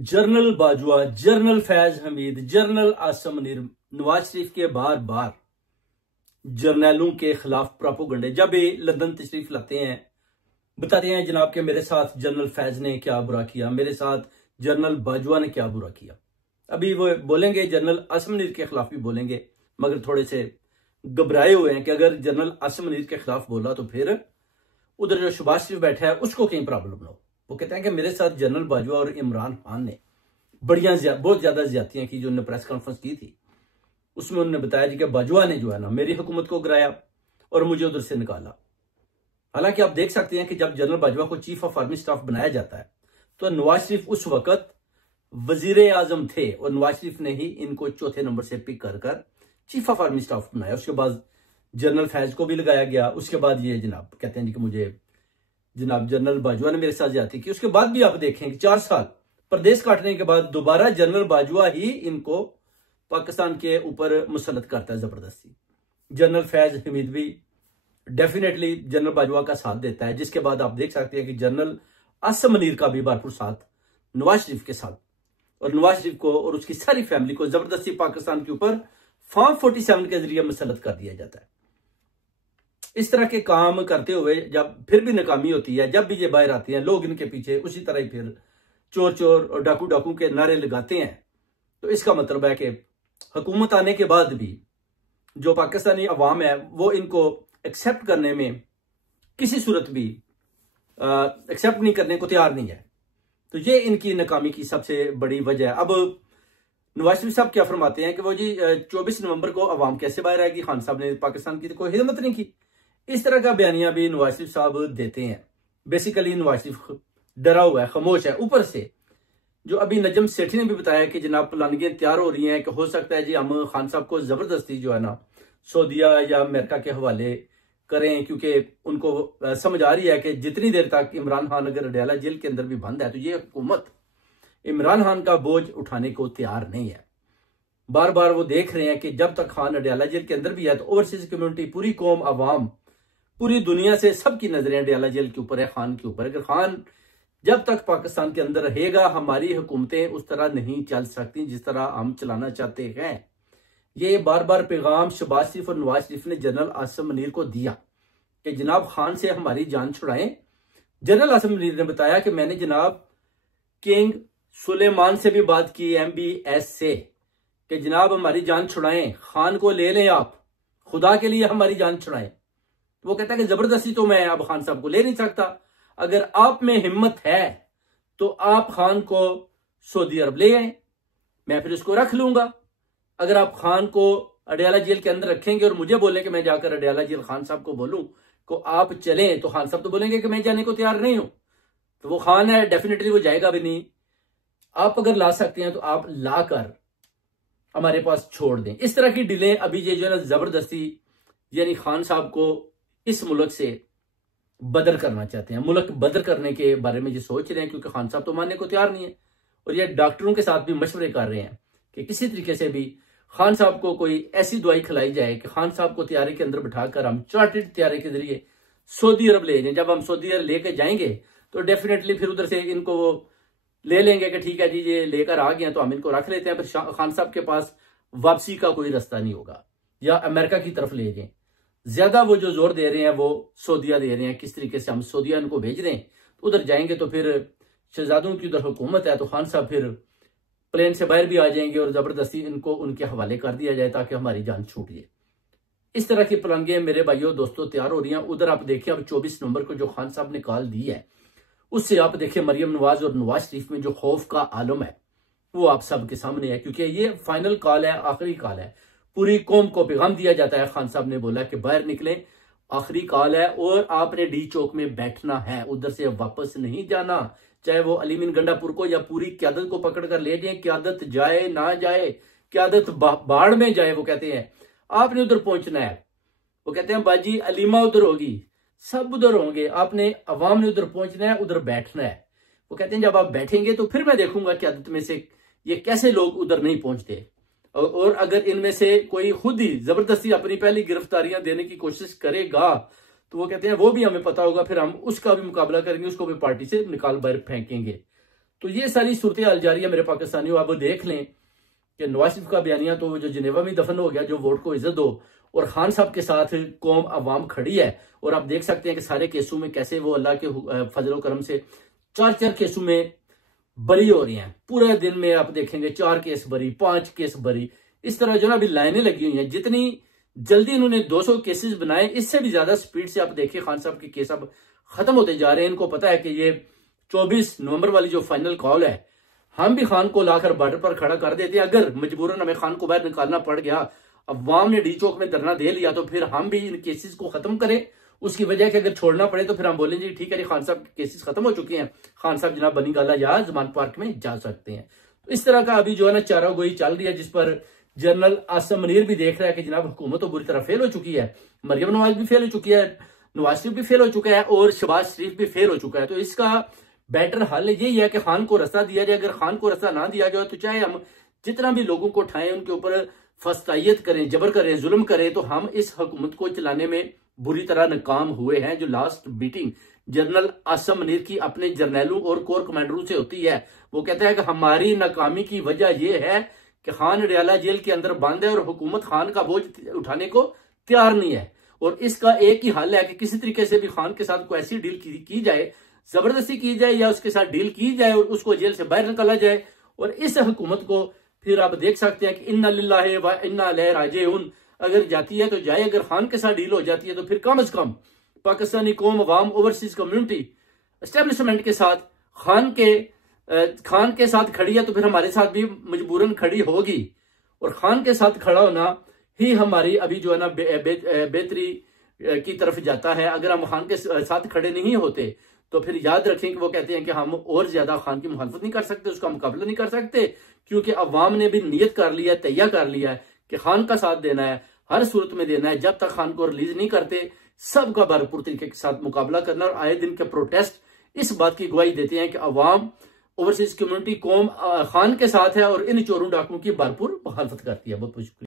General Bajwa, General Faiz Hameed, General Asim Munir, Nawaz Sharif के बार बार जर्नैलों के खिलाफ प्रोपेगेंडे जब ये लंदन तशरीफ लाते हैं, बताते हैं जनाब के मेरे साथ जनरल फैज ने क्या बुरा किया, मेरे साथ जनरल बाजवा ने क्या बुरा किया। अभी वो बोलेंगे जनरल आसम मुनीर के खिलाफ भी बोलेंगे, मगर थोड़े से घबराए हुए हैं कि अगर जनरल आसम मुनीर के खिलाफ बोला तो फिर उधर जो शहबाज शरीफ बैठा है उसको कहीं प्रॉब्लम ना हो। वो कहते हैं कि मेरे साथ जनरल बाजवा और इमरान खान ने बहुत ज्यादा ज्यादतियां की। जो उन्होंने प्रेस कॉन्फ्रेंस की थी उसमें उन्होंने बताया जी कि बाजवा ने जो है ना मेरी हुकूमत को गिराया और मुझे उधर से निकाला। हालांकि आप देख सकते हैं कि जब जनरल बाजवा को चीफ ऑफ आर्मी स्टाफ बनाया जाता है तो नवाज शरीफ उस वक्त वजीर आजम थे और नवाज शरीफ ने ही इनको चौथे नंबर से पिक कर चीफ ऑफ आर्मी स्टाफ बनाया। उसके बाद जनरल फैज को भी लगाया गया। उसके बाद ये जनाब कहते हैं जी कि मुझे जनाब जनरल बाजवा ने मेरे साथ ज्यादती की। उसके बाद भी आप देखें कि 4 साल प्रदेश काटने के बाद दोबारा जनरल बाजवा ही इनको पाकिस्तान के ऊपर मुसल्लत करता है जबरदस्ती। जनरल फैज हमीद भी डेफिनेटली जनरल बाजवा का साथ देता है, जिसके बाद आप देख सकते हैं कि जनरल आसम मुनीर का भी भरपूर साथ नवाज शरीफ के साथ, और नवाज शरीफ को और उसकी सारी फैमिली को जबरदस्ती पाकिस्तान के ऊपर फॉर्म 47 के जरिए मुसल्लत कर दिया जाता है। इस तरह के काम करते हुए जब फिर भी नाकामी होती है, जब भी ये बाहर आती है लोग इनके पीछे उसी तरह ही फिर चोर चोर और डाकू डाकू के नारे लगाते हैं। तो इसका मतलब है कि हुकूमत आने के बाद भी जो पाकिस्तानी अवाम है वो इनको एक्सेप्ट करने में किसी सूरत भी एक्सेप्ट नहीं करने को तैयार नहीं है। तो ये इनकी नाकामी की सबसे बड़ी वजह है। अब नवाज शरीफ साहब क्या फरमाते हैं कि वो जी 24 नवंबर को अवाम कैसे बाहर आएगी, खान साहब ने पाकिस्तान की तो कोई हिम्मत नहीं की। इस तरह का बयानिया भी नवाज शरीफ साहब देते हैं। बेसिकली नवाज शरीफ डरा हुआ है, खामोश है। ऊपर से जो अभी नजम सेठी ने भी बताया कि जनाब प्लानिंगें तैयार हो रही हैं कि हो सकता है जी हम खान साहब को जबरदस्ती जो है ना सऊदीया या अमेरिका के हवाले करें, क्योंकि उनको समझ आ रही है कि जितनी देर तक इमरान खान अगर अडयाला जेल के अंदर भी बंद है तो ये हुकूमत इमरान खान का बोझ उठाने को तैयार नहीं है। बार बार वो देख रहे हैं कि जब तक खान अडयाला जेल के अंदर भी है तो ओवरसीज कम्युनिटी, पूरी कौम, अवाम, पूरी दुनिया से सबकी नजरें अडयाला जेल के ऊपर है, खान के ऊपर। अगर खान जब तक पाकिस्तान के अंदर रहेगा हमारी हुकूमतें उस तरह नहीं चल सकती जिस तरह हम चलाना चाहते हैं। ये बार बार पैगाम शहबाज शरीफ और नवाज शरीफ ने जनरल आसम मुनीर को दिया कि जनाब खान से हमारी जान छुड़ाएं। जनरल आसम मुनीर ने बताया कि मैंने जनाब किंग सुलेमान से भी बात की, MBS से, कि जनाब हमारी जान छुड़ाएं, खान को ले लें आप, खुदा के लिए हमारी जान छुड़ाएं। तो वो कहता है कि जबरदस्ती तो मैं अब खान साहब को ले नहीं सकता। अगर आप में हिम्मत है तो आप खान को सऊदी अरब ले आए, मैं फिर उसको रख लूंगा। अगर आप खान को अडयाला जेल के अंदर रखेंगे और मुझे बोले कि मैं जाकर अडयाला जेल खान साहब को बोलूं को आप चलें, तो खान साहब तो बोलेंगे कि मैं जाने को तैयार नहीं हूं। तो वो खान है, डेफिनेटली वो जाएगा भी नहीं। आप अगर ला सकते हैं तो आप लाकर हमारे पास छोड़ दें। इस तरह की डिले अभी ये जो है ना जबरदस्ती यानी खान साहब को इस मुल्क से बदर करना चाहते हैं। मुल्क बदर करने के बारे में ये सोच रहे हैं क्योंकि खान साहब तो मानने को तैयार नहीं है, और ये डॉक्टरों के साथ भी मशवरे कर रहे हैं कि किसी तरीके से भी खान साहब को कोई ऐसी दवाई खिलाई जाए कि खान साहब को तैयारी के अंदर बिठाकर हम चार्टेड तैयारी के जरिए सऊदी अरब ले जाएं। जब हम सऊदी अरब लेके जाएंगे तो डेफिनेटली फिर उधर से इनको ले लेंगे कि ठीक है जी ये लेकर आ गए तो हम इनको रख लेते हैं। फिर खान साहब के पास वापसी का कोई रास्ता नहीं होगा, या अमेरिका की तरफ ले जाएं। ज्यादा वो जो जोर दे रहे हैं वो सऊदिया दे रहे हैं, किस तरीके से हम सऊदिया इनको भेज रहे हैं। तो उधर जाएंगे तो फिर शहजादों की उधर हुकूमत है तो खान साहब फिर प्लेन से बाहर भी आ जाएंगे और जबरदस्ती इनको उनके हवाले कर दिया जाए ताकि हमारी जान छूट जाए। इस तरह की प्लानिंगें मेरे भाइयों दोस्तों तैयार हो रही हैं। उधर आप देखिए अब 24 नवंबर को जो खान साहब ने कॉल दी है उससे आप देखिए मरियम नवाज और नवाज शरीफ में जो खौफ का आलम है वो आप सबके सामने है, क्योंकि ये फाइनल कॉल है, आखिरी कॉल है। पूरी कौम को पैगाम दिया जाता है। खान साहब ने बोला कि बाहर निकले, आखिरी कॉल है और आपने डी चौक में बैठना है, उधर से वापस नहीं जाना। चाहे वो अलीमीन गंडापुर को या पूरी क्यादत को पकड़ कर ले जाए, क्यादत जाए ना जाए, क्यादत बाढ़ में जाए, वो कहते हैं आपने उधर पहुंचना है। वो कहते हैं बाजी अलीमा उधर होगी, सब उधर होंगे, आपने अवाम ने उधर पहुंचना है, उधर बैठना है। वो कहते हैं जब आप बैठेंगे तो फिर मैं देखूंगा क्यादत में से ये कैसे लोग उधर नहीं पहुंचते, और अगर इनमें से कोई खुद ही जबरदस्ती अपनी पहली गिरफ्तारियां देने की कोशिश करेगा तो वो कहते हैं वो भी हमें पता होगा, फिर हम उसका भी मुकाबला करेंगे, उसको भी पार्टी से निकाल बाहर फेंकेंगे। तो ये सारी सूरत हाल जारी है मेरे पाकिस्तानियों। अब देख लें कि नवाज शरीफ का बयानिया तो जो जिनेवा में दफन हो गया, जो वोट को इज्जत दो, और खान साहब के साथ कौम अवाम खड़ी है। और आप देख सकते हैं कि सारे केसों में कैसे वो अल्लाह के फजल करम से 4 केसों में बरी हो रही हैं। पूरे दिन में आप देखेंगे 4 केस बरी, 5 केस बरी, इस तरह जो ना अभी लाइनें लगी हुई हैं। जितनी जल्दी इन्होंने 200 केसेस बनाए, इससे भी ज्यादा स्पीड से आप देखिए खान साहब के केस अब खत्म होते जा रहे हैं। इनको पता है कि ये 24 नवंबर वाली जो फाइनल कॉल है, हम भी खान को लाकर बॉर्डर पर खड़ा कर देते हैं। अगर मजबूरन हमें खान को बाहर निकालना पड़ गया, अवाम ने डी चौक में धरना दे लिया, तो फिर हम भी इन केसेस को खत्म करें। उसकी वजह कि अगर छोड़ना पड़े तो फिर हम बोलेंगे ठीक है जी, खान साहब के केसेस खत्म हो चुके हैं, खान साहब जनाब बनी गाला या जमान पार्क में जा सकते हैं। तो इस तरह का अभी जो है ना चारागोई चल रही है, जिस पर जनरल आसम मुनीर भी देख रहा है कि जनाब हुकूमत तो बुरी तरह फेल हो चुकी है, मरियम नवाज भी फेल हो चुकी है, नवाज शरीफ भी फेल हो चुका है और शहबाज शरीफ भी फेल हो चुका है। तो इसका बेटर हल यही है कि खान को रास्ता दिया जाए। अगर खान को रास्ता ना दिया जाए तो चाहे हम जितना भी लोगों को उठाएं, उनके ऊपर फस्तायत करें, जबर करें, जुल्म करें, तो हम इस हुकूमत को चलाने में बुरी तरह नाकाम हुए हैं। जो last meeting general Asim Munir की अपने जर्नैलों और कोर कमांडरों से होती है, वो कहता है कि हमारी नाकामी की वजह यह है कि खान अडयाला जेल के अंदर बंद है और हुकूमत खान का बोझ उठाने को तैयार नहीं है। और इसका एक ही हल है कि किसी तरीके से भी खान के साथ कोई ऐसी डील की जाए, जबरदस्ती की जाए या उसके साथ डील की जाए और उसको जेल से बाहर निकाला जाए। और इस हुकूमत को फिर आप देख सकते हैं कि इन्ना लिल्लाहि व इन्ना इलैहि राजिऊन अगर जाती है तो जाए, अगर खान के साथ डील हो जाती है तो फिर कम से कम पाकिस्तानी कौम, अवाम, ओवरसीज कम्युनिटी एस्टेब्लिशमेंट के साथ खान के साथ खड़ी है, तो फिर हमारे साथ भी मजबूरन खड़ी होगी। और खान के साथ खड़ा होना ही हमारी अभी जो है ना बेहतरी की तरफ जाता है। अगर हम खान के साथ खड़े नहीं होते तो फिर याद रखें कि वो कहते हैं कि हम और ज्यादा खान की मुखालफत नहीं कर सकते, उसका मुकाबला नहीं कर सकते, क्योंकि अवाम ने भी नियत कर लिया, तैयार कर लिया है कि खान का साथ देना है, हर सूरत में देना है। जब तक खान को रिलीज नहीं करते, सबका भरपूर तरीके के साथ मुकाबला करना। और आए दिन के प्रोटेस्ट इस बात की गवाही देते हैं कि अवाम, ओवरसीज कम्युनिटी, कौम खान के साथ है और इन चोरों डाकुओं की भरपूर मुखालफत करती है। बहुत बहुत शुक्रिया।